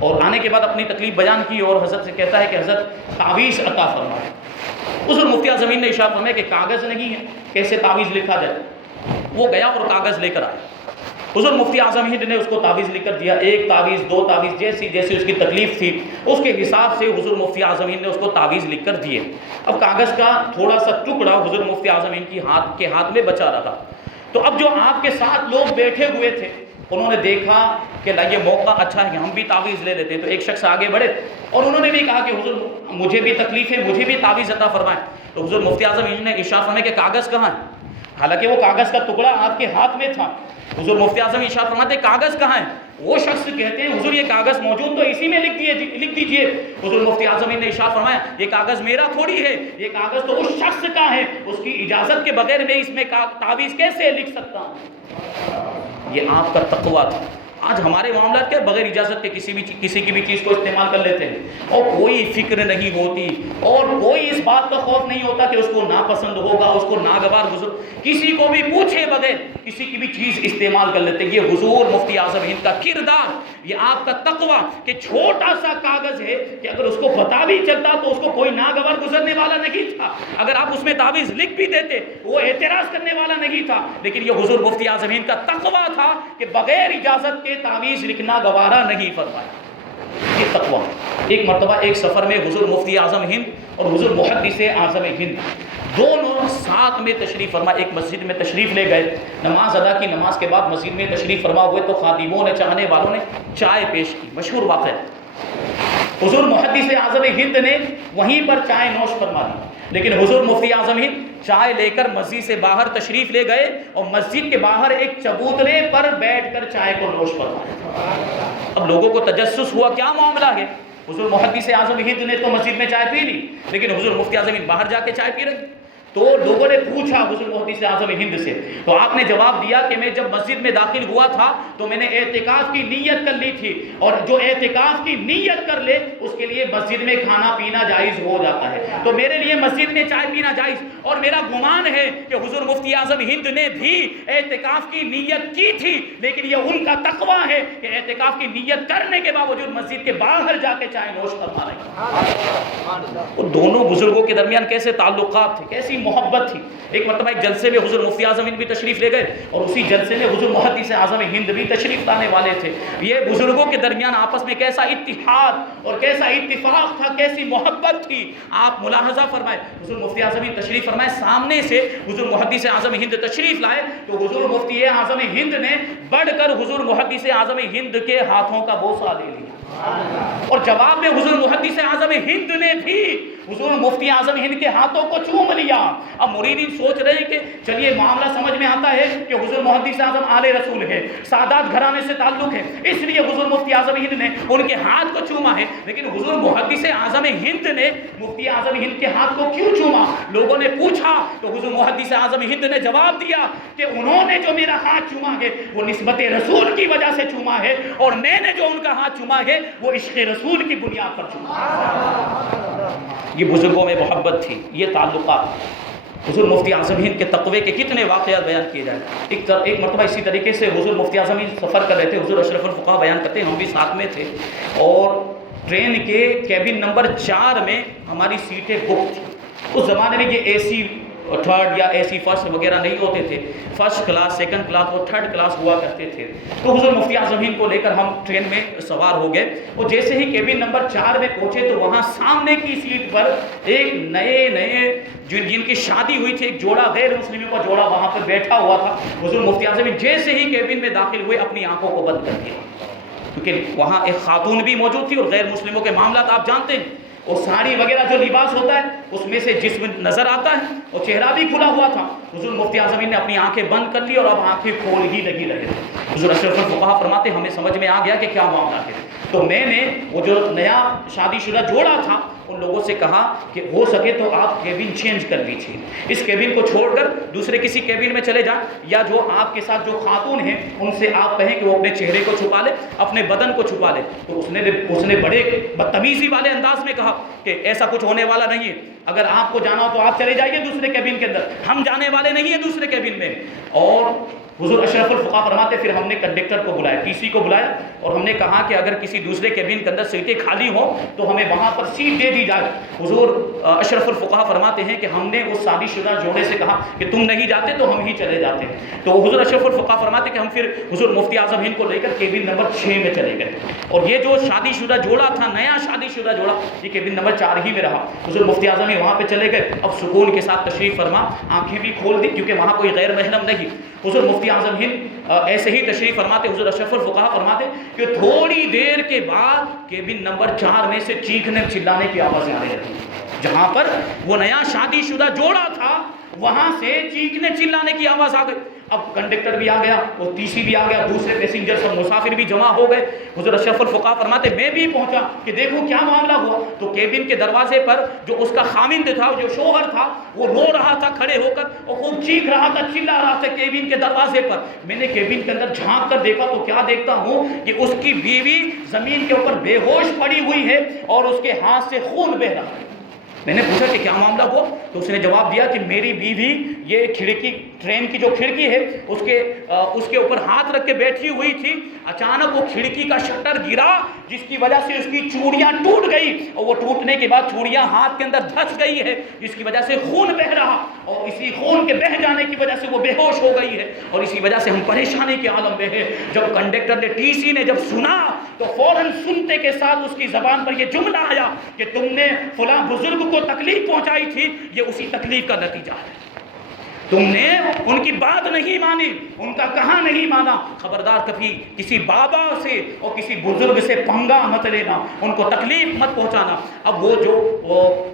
اور آنے کے بعد اپنی تکلیف بیان کی اور حضرت سے کہتا ہے کہ حضرت تعویذ عطا فرمائے۔ حضور مفتی اعظم نے ارشاد فرمایا کہ کاغذ نہیں ہے، کیسے تعویذ لکھا جائے؟ وہ گیا اور کاغذ لے کر آیا۔ حضور مفتی اعظم ہند نے اس کو تعویذ لکھ کر دیا، 1 تعویذ 2 تعویذ، جیسی جیسی اس کی تکلیف تھی اس کے حساب سے حضور مفتی اعظم ہند نے اس کو تعویذ لکھ کر دیے۔ اب کاغذ کا تھوڑا سا ٹکڑا حضور مفتی اعظم ہند کے ہاتھ میں بچا رہا۔ تو اب جو آپ کے ساتھ لوگ بیٹھے ہوئے تھے انہوں نے دیکھا کہ یہ موقع اچھا ہے کہ ہم بھی تعویذ لے لیتے ہیں، تو ایک شخص آگے بڑھے اور انہوں نے بھی کہا کہ حضور مجھے بھی تکلیف ہے، مجھے بھی تعویذ عطا فرمائیں۔ تو حضور مفتی اعظم ہند نے ارشاد فرمایا کہ کاغذ کہاں ہے؟ حالانکہ وہ کاغذ کا ٹکڑا آپ کے ہاتھ میں تھا۔ حضور مفتی اعظم ارشاد فرماتے کاغذ کہاں ہے؟ وہ شخص کہتے ہیں حضور یہ کاغذ موجود تو اسی میں لکھ دیجئے۔ حضور مفتی اعظم نے ارشاد فرمایا یہ کاغذ میرا تھوڑی ہے، یہ کاغذ تو اس شخص کا ہے، اس کی اجازت کے بغیر میں اس میں تعویذ کیسے لکھ سکتا ہوں؟ یہ آپ کا تقویٰ تھا۔ آج ہمارے معاملات کے بغیر اجازت کے کسی کی بھی چیز کو استعمال کر لیتے ہیں اور کوئی فکر نہیں ہوتی اور کوئی اس بات کا خوف نہیں ہوتا کہ اس کو ناپسند ہوگا، اس کو ناگوار گزر، کسی کو بھی پوچھے بغیر کسی کی بھی چیز استعمال کر لیتے ہیں۔ یہ حضور مفتی اعظم ہند کا کردار، یہ آپ کا تقویٰ کہ چھوٹا سا کاغذ ہے کہ اگر اس کو پتہ بھی چلتا تو اس کو کوئی ناگوار گزرنے والا نہیں تھا، اگر آپ اس میں تعویذ لکھ بھی دیتے وہ اعتراض کرنے والا نہیں تھا، لیکن یہ حضور مفتی اعظم ہند کا تقویٰ تھا کہ بغیر اجازت کے تعویذ لکھنا گوارا نہیں فرمایا۔ یہ تقویٰ۔ ایک مرتبہ ایک سفر میں حضور مفتی اعظم ہند اور حضور محدث اعظم ہند دونوں ساتھ میں تشریف فرما ایک مسجد میں تشریف لے گئے، نماز ادا کی، نماز کے بعد مسجد میں تشریف فرما ہوئے تو خادموں نے، چاہنے والوں نے چائے پیش کی، مشہور واقعہ۔ حضور محدث اعظم ہند نے وہیں پر چائے نوش فرما دی، لیکن حضور مفتی اعظم ہند چائے لے کر مسجد سے باہر تشریف لے گئے اور مسجد کے باہر ایک چبوترے پر بیٹھ کر چائے کو نوش فرمایا۔ اب لوگوں کو تجسس ہوا کیا معاملہ ہے؟ حضور محدث اعظم ہند نے تو مسجد میں چائے پی لی، لیکن حضور مفتی اعظم ہند باہر جا کے چائے پی رہے۔ تو لوگوں نے پوچھا حضور محدث اعظم ہند سے، تو آپ نے جواب دیا کہ میں جب مسجد میں داخل ہوا تھا تو میں نے اعتکاف کی نیت کر لی تھی، اور جو اعتکاف کی نیت کر لے اس کے لیے مسجد میں کھانا پینا جائز ہو جاتا ہے، تو میرے لیے مسجد میں چائے پینا جائز۔ اور میرا گمان ہے کہ حضور مفتی اعظم ہند نے بھی اعتکاف کی نیت کی تھی، لیکن یہ ان کا تقوی ہے کہ اعتکاف کی نیت کرنے کے باوجود مسجد کے باہر جا کے چائے نوش فرما رہے ہیں۔ دونوں بزرگوں کے درمیان کیسے تعلقات تھے، کیسی محبت تھی۔ ایک مرتبہ ایک جلسے میں حضور مفتی اعظم ہند بھی تشریف لے گئے، اور اسی جلسے میں حضور محدث اعظم ہند بھی تشریف لانے والے تھے۔ یہ بزرگوں کے درمیان آپس میں کیسا اتحاد اور کیسا اتفاق تھا، کیسی محبت تھی، آپ ملاحظہ فرمائے۔ حضور مفتی اعظم ہند تشریف فرمائے، سامنے سے حضور محدث اعظم ہند تشریف لائے تو حضور مفتی اعظم ہند نے بڑھ کر حضور محدث اعظم ہند کے ہاتھوں کا بوسہ لے لیا، اور جواب میں حضور محدث اعظم ہند نے بھی حضور مفتی اعظم ہند کے ہاتھوں کو چوم لیا۔ اب مریدین سوچ رہے ہیں کہ چلیے معاملہ سمجھ میں آتا ہے کہ حضور محدث اعظم آل رسول ہے، سادات گھرانے سے تعلق ہے، اس لیے حضور مفتی اعظم ہند نے ان کے ہاتھ کو چوما ہے، لیکن حضور محدث اعظم ہند نے مفتی اعظم ہند کے ہاتھ کو کیوں چوما؟ لوگوں نے پوچھا تو حضور محدث اعظم ہند نے جواب دیا کہ انہوں نے جو میرا ہاتھ چوما ہے وہ نسبت رسول کی وجہ سے چوما ہے، اور میں نے جو ان کا ہاتھ چوما ہے وہ عشق رسول کی بنیاد پر چوما ہے۔ یہ بزرگوں میں محبت تھی، یہ تعلقات۔ حضور مفتی اعظم ہند کے تقوی کے کتنے واقعات بیان کیے جائیں۔ ایک مرتبہ اسی طریقے سے حضور مفتی اعظم ہند سفر کر رہے تھے، حضور اشرف الفقہاء بیان کرتے ہیں ہم بھی ساتھ میں تھے، اور ٹرین کے کیبن نمبر 4 میں ہماری سیٹیں بک تھیں۔ اس زمانے میں یہ اے سی تھرڈ یا اے سی فرسٹ وغیرہ نہیں ہوتے تھے، فرسٹ کلاس، سیکنڈ کلاس اور تھرڈ کلاس ہوا کرتے تھے۔ تو حضور مفتی اعظم ہند کو لے کر ہم ٹرین میں سوار ہو گئے، اور جیسے ہی کیبن نمبر 4 میں پہنچے تو وہاں سامنے کی سیٹ پر ایک نئے جن کی شادی ہوئی تھی، ایک جوڑا، غیر مسلموں کا جوڑا وہاں پر بیٹھا ہوا تھا۔ حضور مفتی اعظم ہند جیسے ہی کیبن میں داخل ہوئے اپنی آنکھوں کو بند کر دیا، کیونکہ وہاں ایک خاتون بھی موجود تھی، اور غیر مسلموں کے معاملات آپ جانتے ہیں، اور ساڑی وغیرہ جو لباس ہوتا ہے اس میں سے جسم نظر آتا ہے، اور چہرہ بھی کھلا ہوا تھا۔ حضور مفتی اعظم ہند نے اپنی آنکھیں بند کر لی اور اب آنکھیں کھول ہی لگی رہے۔ حضور اشرف الفقہاء فرماتے ہمیں سمجھ میں آ گیا کہ کیا معاملہ ہے، تو میں نے وہ جو نیا شادی شدہ جوڑا تھا ان لوگوں سے کہا کہ ہو سکے تو آپ کیبن چینج کر لیجیے، اس کیبن کو چھوڑ کر دوسرے کسی کیبن میں چلے جائیں، یا جو آپ کے ساتھ جو خاتون ہیں ان سے آپ کہیں کہ وہ اپنے چہرے کو چھپا لے، اپنے بدن کو چھپا لے۔ تو اس نے بڑے بدتمیزی والے انداز میں کہا کہ ایسا کچھ ہونے والا نہیں ہے، اگر آپ کو جانا ہو تو آپ چلے جائیے دوسرے کیبن کے اندر، ہم جانے والے نہیں ہیں دوسرے کیبن میں۔ اور حضور اشرف الفقہاء فرماتے پھر ہم نے کنڈکٹر کو بلایا، ٹی سی کو بلایا، اور ہم نے کہا کہ اگر کسی دوسرے کیبن کے اندر سیٹیں خالی ہوں تو ہمیں وہاں پر سیٹ دے دی جائے۔ حضور اشرف الفقہاء فرماتے ہیں کہ ہم نے اس شادی شدہ جوڑے سے کہا کہ تم نہیں جاتے تو ہم ہی چلے جاتے ہیں۔ تو حضور اشرف الفقہاء فرماتے کہ ہم پھر حضور مفتی اعظم ہند کو لے کر کیبن نمبر 6 میں چلے گئے، اور یہ جو شادی شدہ جوڑا تھا، نیا شادی شدہ جوڑا، یہ کیبن نمبر 4 ہی میں رہا۔ حضور مفتی اعظم ہند وہاں پہ چلے گئے، اب سکون کے ساتھ تشریف فرما، آنکھیں بھی کھول دی کیونکہ وہاں کوئی غیر محرم نہیں۔ حضور مفتی اعظم ہند ایسے ہی تشریف فرماتے، حضور اشرف الفقہاء فرماتے کہ تھوڑی دیر کے بعد کیبن نمبر 4 میں سے چیخنے چلانے کی آوازیں آنے لگی، جہاں پر وہ نیا شادی شدہ جوڑا تھا وہاں سے چیخنے چلانے کی آواز آ گئی۔ اب کنڈکٹر بھی آ گیا اور ٹی سی بھی آ گیا، دوسرے پیسنجر سب مسافر بھی جمع ہو گئے۔ حضور اشرف الفقہاء فرماتے میں بھی پہنچا کہ دیکھو کیا معاملہ ہوا، تو کیبن کے دروازے پر جو اس کا خاوند تھا، جو شوہر تھا، وہ رو رہا تھا کھڑے ہو کر اور خوب چیخ رہا تھا، چلا رہا تھا کیبن کے دروازے پر۔ میں نے کیبن کے اندر جھانک کر دیکھا تو کیا دیکھتا ہوں کہ اس کی بیوی زمین کے اوپر بے ہوش پڑی ہوئی ہے اور اس کے ہاتھ سے خون بہہ رہا ہے۔ میں نے پوچھا کہ کیا معاملہ ہوا، تو اس نے جواب دیا کہ میری بیوی یہ کھڑکی، ٹرین کی جو کھڑکی ہے اس کے اوپر ہاتھ رکھ کے بیٹھی ہوئی تھی، اچانک وہ کھڑکی کا شٹر گرا جس کی وجہ سے اس کی چوڑیاں ٹوٹ گئی، اور وہ ٹوٹنے کے بعد چوڑیاں ہاتھ کے اندر دھس گئی ہے جس کی وجہ سے خون بہہ رہا، اور اسی خون کے بہہ جانے کی وجہ سے وہ بے ہوش ہو گئی ہے، اور اسی وجہ سے ہم پریشانی کے عالم میں ہیں۔ جب کنڈکٹر نے، ٹی سی نے جب سنا تو فوراً سنتے کے ساتھ اس کی زبان پر یہ جملہ آیا کہ تم نے فلاں بزرگ کو تکلیف پہنچائی تھی، یہ اسی تکلیف کا نتیجہ ہے۔ تم نے ان کی بات نہیں مانی، ان کا کہاں نہیں مانا، خبردار کبھی کسی بابا سے اور کسی بزرگ سے پنگا مت لینا، ان کو تکلیف مت پہنچانا۔ اب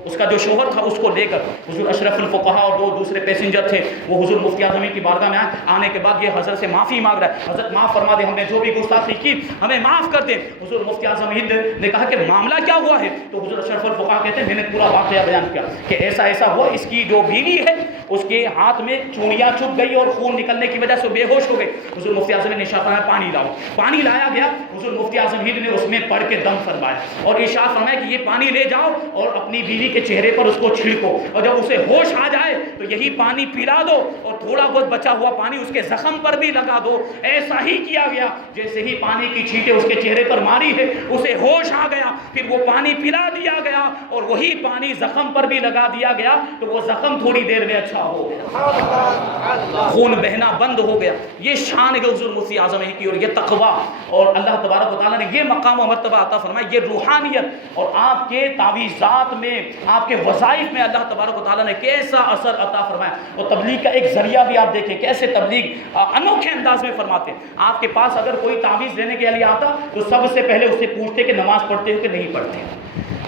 اس کا جو شوہر تھا اس کو لے کر حضور اشرف الفقہا اور دو دوسرے پیسنجر تھے، وہ حضور مفتی اعظم ہند کی بارگاہ میں آنے کے بعد یہ حضرت سے معافی مانگ رہا ہے، حضرت معاف فرما دے، ہم نے جو بھی گستاخی کی ہمیں معاف کر دیں۔ حضور مفتی اعظم ہند نے کہا کہ معاملہ کیا ہوا ہے؟ تو حضور اشرف الفقہا کہتے ہیں میں نے پورا واقعہ بیان کیا کہ ایسا ایسا ہوا، اس کی جو بیوی ہے اس کے ہاتھ میں چوڑیاں چبھ گئی اور خون نکلنے کی وجہ سے بے ہوش ہو گئی۔ حضور مفتی اعظم نے ارشاد فرمایا پانی لاؤ، پانی لایا گیا، حضور مفتی اعظم ہند نے اس میں پڑھ کے دم فرمایا اور ارشاد فرمایا کہ یہ پانی لے جاؤ اور اپنی بیوی کے چہرے پر اس کو چھڑکو، اور جب اسے ہوش آ جائے تو یہی پانی پلا دو اور تھوڑا بہت بچا ہوا پانی اس کے زخم پر بھی لگا دو۔ ایسا ہی کیا گیا، جیسے ہی پانی کی چھینٹیں اس کے چہرے پر ماری ہے اسے ہوش آ گیا، پھر وہ پانی پلا دیا گیا اور وہی پانی زخم پر بھی لگا دیا گیا تو وہ زخم تھوڑی دیر میں اچھا ہو گیا، خون بہنا بند ہو گیا۔ یہ شان ہے حضور مفتی اعظم کی، اور یہ تقویٰ، اور اللہ تبارک و تعالیٰ نے یہ مقام و مرتبہ عطا فرمایا، یہ روحانیت، اور آپ کے تعویذات میں، آپ کے وظائف میں اللہ تبارک و تعالیٰ نے کیسا اثر عطا فرمایا۔ اور تبلیغ کا ایک ذریعہ بھی آپ دیکھیں کیسے تبلیغ انوکھے انداز میں فرماتے ہیں۔ آپ کے پاس اگر کوئی تعویذ لینے کے لیے آتا تو سب سے پہلے اس سے پوچھتے کہ نماز پڑھتے ہو کہ نہیں پڑھتے،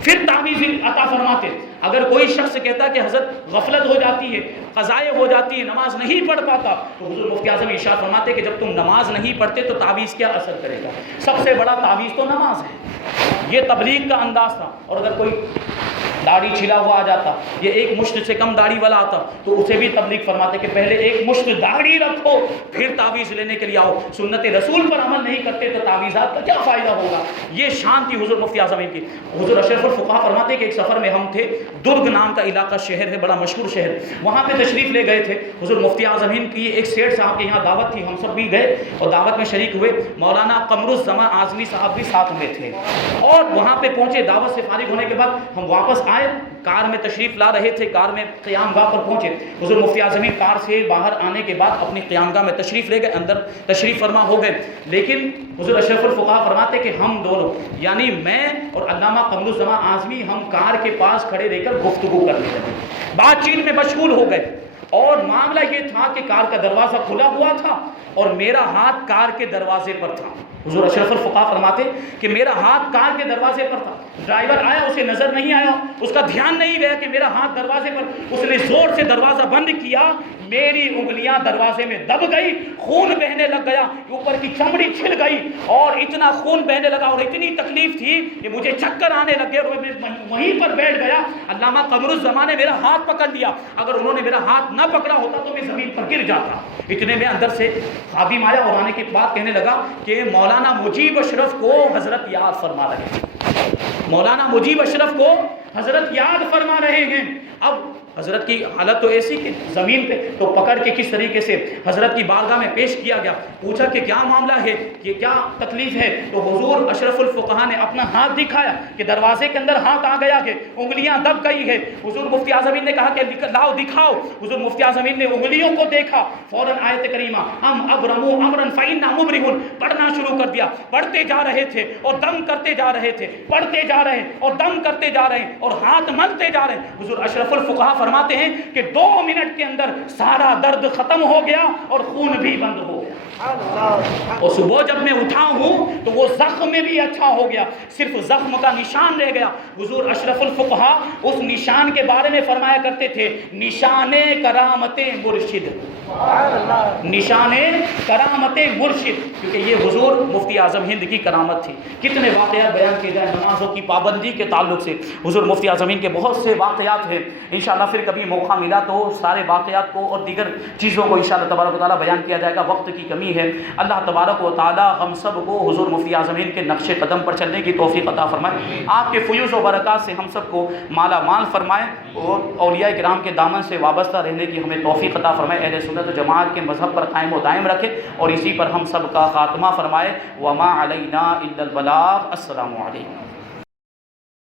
پھر تعویذ عطا فرماتے۔ اگر کوئی شخص کہتا کہ حضرت غفلت ہو جاتی ہے، قضائے ہو جاتی ہے، نماز نہیں پڑھ پاتا، تو حضور مفتی اعظم ارشاد فرماتے کہ جب تم نماز نہیں پڑھتے تو تعویذ کیا اثر کرے گا؟ سب سے بڑا تعویذ تو نماز ہے۔ یہ تبلیغ کا انداز تھا۔ اور اگر کوئی داڑھی چھلا ہوا آ جاتا، یہ ایک مشت سے کم داڑھی والا آتا تو اسے بھی تبلیغ فرماتے کہ پہلے ایک مشت داڑھی رکھو پھر تعویذ لینے کے لیے آؤ، سنت رسول پر عمل نہیں کرتے تو تعویذات کا کیا فائدہ ہوگا؟ یہ شان تھی حضور مفتی اعظم کی۔ حضور اشرف الفقہا فرماتے کہ ایک سفر میں ہم تھے، درگ نام کا علاقہ شہر ہے، بڑا مشہور شہر، وہاں پہ تشریف لے گئے تھے حضور مفتی اعظم ہند کی۔ ایک سیٹھ صاحب کے یہاں دعوت تھی، ہم سب بھی گئے اور دعوت میں شریک ہوئے، مولانا قمر الزمان اعظمی صاحب بھی ساتھ میں تھے، اور وہاں پہ پہنچے، دعوت سے فارغ ہونے کے بعد ہم واپس آئے، کار میں تشریف لا رہے تھے، کار میں قیام گاہ پر پہنچے، حضور مفتی اعظم ہند کار سے باہر آنے کے بعد اپنی قیام گاہ میں تشریف لے گئے، اندر تشریف فرما ہو گئے، لیکن حضور اشرف الفقہا فرماتے کہ ہم دونوں یعنی میں اور علامہ قمر الزمان اعظمی ہم کار کے پاس کھڑے رہ کر گفتگو کرنے لگے، بات چیت میں مشغول ہو گئے، اور معاملہ یہ تھا کہ کار کا دروازہ کھلا ہوا تھا اور میرا ہاتھ کار کے دروازے پر تھا۔ حضور اشرف الفقہا فرماتے کہ میرا ہاتھ کار کے دروازے پر تھا، ڈرائیور آیا، اسے نظر نہیں آیا، اس کا دھیان نہیں گیا کہ میرا ہاتھ دروازے پر، اس نے زور سے دروازہ بند کیا، میری انگلیاں دروازے میں دب گئی، خون بہنے لگ گیا، اوپر کی چمڑی چھل گئی اور اتنا خون بہنے لگا اور اتنی تکلیف تھی کہ مجھے چکر آنے لگے اور میں وہیں پر بیٹھ گیا۔ علامہ قمر الزمان نے میرا ہاتھ پکڑ لیا، اگر انہوں نے میرا ہاتھ نہ پکڑا ہوتا تو میں زمین پر گر جاتا۔ اتنے میں اندر سے خادم آیا اور آنے کے بعد کہنے لگا کہ مولانا مجیب اشرف کو حضرت یاد فرما رہے ہیں، مولانا مجیب اشرف کو حضرت یاد فرما رہے ہیں۔ اب حضرت کی حالت تو ایسی کہ زمین پہ تو پکڑ کے کس طریقے سے حضرت کی بارگاہ میں پیش کیا گیا، پوچھا کہ کیا معاملہ ہے، یہ کیا تکلیف ہے؟ تو حضور اشرف الفقہا نے اپنا ہاتھ دکھایا کہ دروازے کے اندر ہاتھ آ گیا ہے، انگلیاں دب گئی ہے۔ حضور مفتی اعظم نے کہا کہ لاؤ دکھاؤ، حضور مفتی اعظم نے انگلیوں کو دیکھا، فوراً آیت کریمہ ام ابرموا امرا فإنا مبرمون پڑھنا شروع کر دیا، پڑھتے جا رہے تھے اور دم کرتے جا رہے تھے، پڑھتے جا رہے اور دم کرتے جا رہے اور ہاتھ ملتے جا رہے۔ حضور اشرف الفقہا فرماتے ہیں کہ 2 منٹ کے اندر سارا درد ختم ہو گیا اور خون بھی بند ہو گیا، اور صبح جب میں اٹھا ہوں تو وہ زخم میں بھی اچھا ہو گیا، صرف زخم کا نشان رہ گیا۔ حضور اشرف الفقہا اس نشان کے بارے میں فرمایا کرتے تھے، نشان کرامت مرشد، نشان کرامت مرشد، کیونکہ یہ حضور مفتی اعظم ہند کی کرامت تھی۔ کتنے واقعات بیان کیے جائیں نمازوں کی پابندی کے تعلق سے، حضور مفتی اعظم ہند کے بہت سے واقعات ہیں، انشاءاللہ پھر کبھی موقع ملا تو سارے واقعات کو اور دیگر چیزوں کو انشاءاللہ تبارک و تعالیٰ بیان کیا جائے گا، وقت کی کمی ہے۔ اللہ تبارک و تعالیٰ ہم سب کو حضور مفتی اعظم ہند کے نقش قدم پر چلنے کی توفیق عطا فرمائے، آپ کے فیوز و برکات سے ہم سب کو مالا مال فرمائے، اور اولیاء کرام کے دامن سے وابستہ رہنے کی ہمیں توفیق عطا فرمائے، اہل سنت و جماعت کے مذہب پر قائم و دائم رکھے اور اسی پر ہم سب کا خاتمہ فرمائے۔ وما علینا الا البلاغ۔ السلام علیکم۔